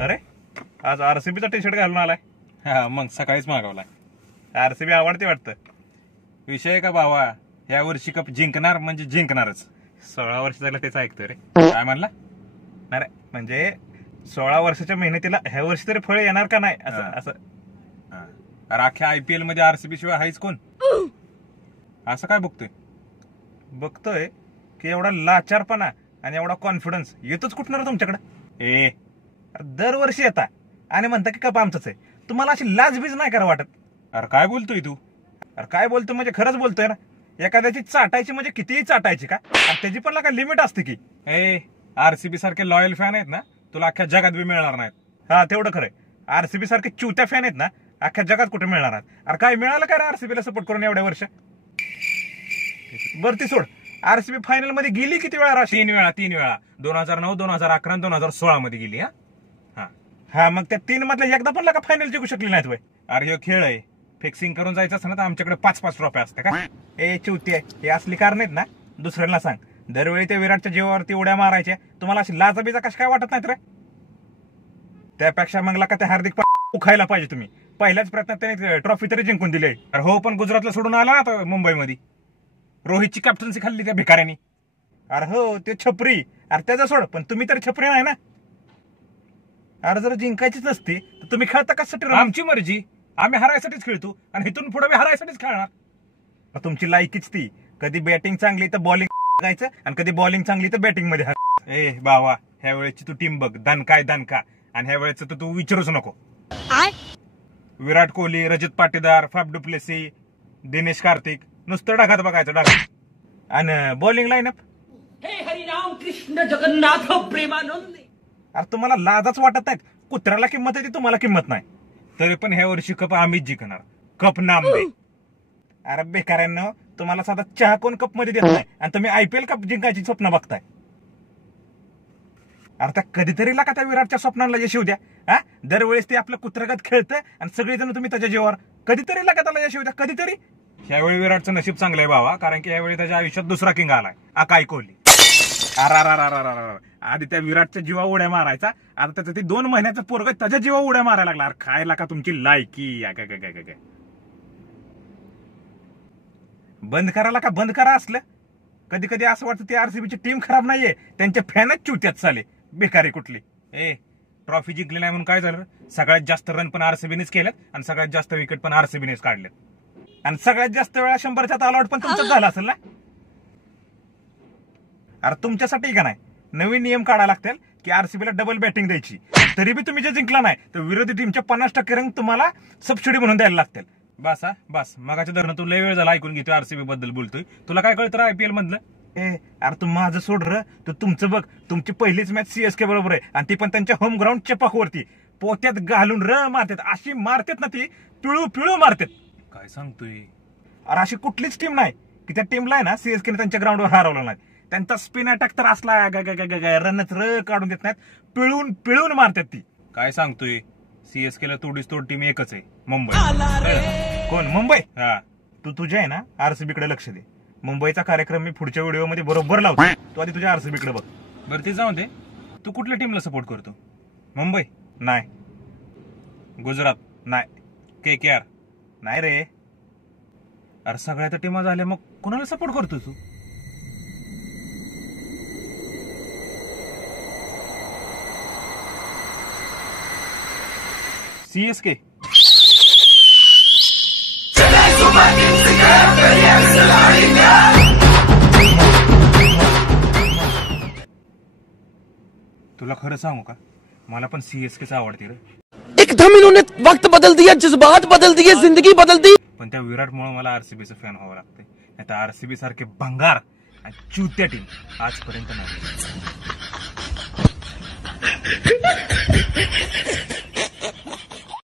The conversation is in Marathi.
अरे आज आरसीबीचा टी शर्ट घालून आलाय? हा मग सकाळीच मागवलाय. आरसीबी आवडते वाटतं. विषय का भावा, या वर्षी कप जिंकणार म्हणजे जिंकणारच. 16 वर्ष झालं तेच ऐकतोय रे. काय म्हणला? अरे म्हणजे 16 वर्षाच्या मेहनतीला ह्या वर्षी तरी फळ येणार का नाही असं असं. अरे अख्ख्या आयपीएल मध्ये आरसीबी शिवाय हायच कोण? असं काय बघतोय की एवढा लाचारपणा आणि एवढा कॉन्फिडन्स येतोच कुठणार तुमच्याकडे? ए दरवर्षी येता आणि म्हणता की कप आमचंच आहे. तुम्हाला अशी लाजबीज नाही करा वाटत? अरे काय बोलतोय तू? अरे काय बोलतो म्हणजे खरंच बोलतोय ना. एखाद्याची चाटायची म्हणजे कितीही चाटायची का? त्याची पण काय लिमिट असते की? ए आरसीबी सारखे लॉयल फॅन आहेत ना, तुला अख्ख्या जगात बी मिळणार नाहीत. हा तेवढं खरंय. आरसीबी सारखे चुत्या फॅन आहेत ना, अख्ख्या जगात कुठे मिळणार आहेत? अरे काय मिळालं का रे आरसीबीला सपोर्ट करून एवढ्या वर्ष? बरं ती सोड, आरसीबी फायनल मध्ये गेली किती वेळा? 3 वेळा 2009, 2011, 2016 मध्ये गेली. हा मग त्या 3 मधल्या एकदा पण का फायनल जिंकू शकली नाहीत वय? अरे ह्यो खेळ आहे. फिक्सिंग करून जायचं असं ना तर आमच्याकडे 5-5 ट्रॉफी असते का? ए चुती आहे, हे असली कारण आहेत ना, दुसऱ्यांना सांग. दरवेळी त्या विराटच्या जीवावरती उड्या मारायच्या, तुम्हाला अशी लाजाबीजा कशा काय वाटत नाहीत रे? त्यापेक्षा मग का त्या हार्दिक उखायला पाहिजे तुम्ही. पहिल्याच प्रयत्नात त्याने ट्रॉफी तरी जिंकून दिली. अरे हो, पण गुजरातला सोडून आला आता मुंबईमध्ये. रोहितची कॅप्टन्सी खाल्ली त्या भिकाऱ्यांनी. अरे हो ते छपरी. अरे त्याचा सोड, पण तुम्ही तर छपरी नाही ना. अरे जर जिंकायचीच नसती तर तुम्ही खेळता कशासाठी? आमची मर्जी, आम्ही हरायसाठीच खेळतो आणि इथून पुढे मी हरायसाठीच खेळणार. तुमची लायकीच ती. कधी बॅटिंग चांगली तर बॉलिंग करायचं आणि कधी बॉलिंग चांगली तर बॅटिंग मध्ये. ए बावा, ह्या वेळेची तू टीम बघ, दणका. आणि ह्या वेळेचं तर तू विचारूच नको. Virat Kohli, Rajat Patidar, Faf du Plessis, Dinesh Karthik, नुसतं ढगात बघायचं ढगात. आणि बॉलिंग लाईनअप हे हरिराम कृष्ण जगन्नाथ प्रेमानंद. अरे तुम्हाला लाजच वाटत नाहीत? कुत्र्याला किंमत आहे ती तुम्हाला किंमत नाही. तरी पण ह्या वर्षी कप आम्हीच जिंकणार. कप नाम दे. अरे बेकाऱ्यांनो, तुम्हाला साधा चहा कोण कप मध्ये देत नाही आणि तुम्ही आयपीएल कप जिंकायची स्वप्न बघताय. अरे त्या कधीतरी का त्या विराटच्या स्वप्नाला यश येऊ द्या. हा दरवेळेस ते आपलं कुत्रगत खेळतं आणि सगळेजण तुम्ही त्याच्या जीवावर. कधीतरी का त्याला यश येऊ द्या, कधीतरी. ह्यावेळी विराटचं नशीब चांगलं आहे बाबा, कारण की ह्यावेळी त्याच्या आयुष्यात दुसरा किंग आलाय, अकाई कोहली. आधी त्या विराटच्या जीवा उड्या मारायचा, आता त्याचं ते 2 महिन्याचं पोरग त्याच्या जीवा उड्या मारायला लागला. अरे खायला का तुमची लायकी? बंद करा असलं. कधी कधी असं वाटतं ती आरसीबीची टीम खराब नाहीये, त्यांच्या फॅनच चुत्यात चाले बेकारी कुठली. ए ट्रॉफी जिंकली नाही म्हणून काय झालं? सगळ्यात जास्त रन पण आरसीबीनेच केलेत आणि सगळ्यात जास्त विकेट पण आरसीबीनेच काढलेत. आणि सगळ्यात जास्त वेळा 100च्या ऑल आउट पण तुमच्याच झाला असेल ना. अरे तुमच्यासाठी का नाही नवीन नियम काढायला लागतील की आरसीबीला डबल बॅटिंग द्यायची. तरी बी तुम्ही जे जिंकला नाही तर विरोधी टीमच्या 50% रंग तुम्हाला सबसिडी म्हणून द्यायला लागतील. बस मगाच्या धरणं तू लय वेळ झाला ऐकून घेतोय, आरसीबी बद्दल बोलतोय. तुला काय कळतं आयपीएल मधलं? अरे तू माझं सोड र, तू तुमचं बघ. तुमची पहिलीच मॅच सीएसके बरोबर आहे आणि ती पण त्यांच्या होम ग्राउंड चपाकवरती पोत्यात घालून मारतात. अशी मारतात ना ती, पिळू मारतात. काय सांगतोय? अरे अशी कुठलीच टीम नाही की त्या टीमला आहे ना सीएसकेने त्यांच्या ग्राउंडवर हरवलं नाही. त्यांचा स्पिन अटॅक तर असला रनच काढून देत नाहीत, पिळून मारतात ती. काय सांगतोय? सीएसकेला तोडीस तोड टीम एकच आहे, मुंबई. कोण? मुंबई? हा. तू तुझ्या आहे ना आरसीबीकडे लक्ष दे. मुंबईचा कार्यक्रम मी पुढच्या व्हिडिओमध्ये बरोबर लावतो. तू आधी तुझ्या आरसीबीकडे बघ. बरं ते जाऊ दे, तू कुठल्या टीमला सपोर्ट करतो? मुंबई नाही, गुजरात नाही, KKR नाही रे. अरे सगळ्या तर टीमा झाल्या, मग कोणाला सपोर्ट करतो तू? सीएसके. तुला खरं सांगू का, मला पण सीएसकेच आवडते रे. एकदम इन्होंने वक्त बदल दिया, जज्बात बदल दिए, जिंदगी बदल दी. पण त्या विराटमुळे मला आरसीबीचं फॅन व्हावं लागतंय. नाही तर आरसीबी सारखे भंगार आणि चुत्या टीम आजपर्यंत नाही.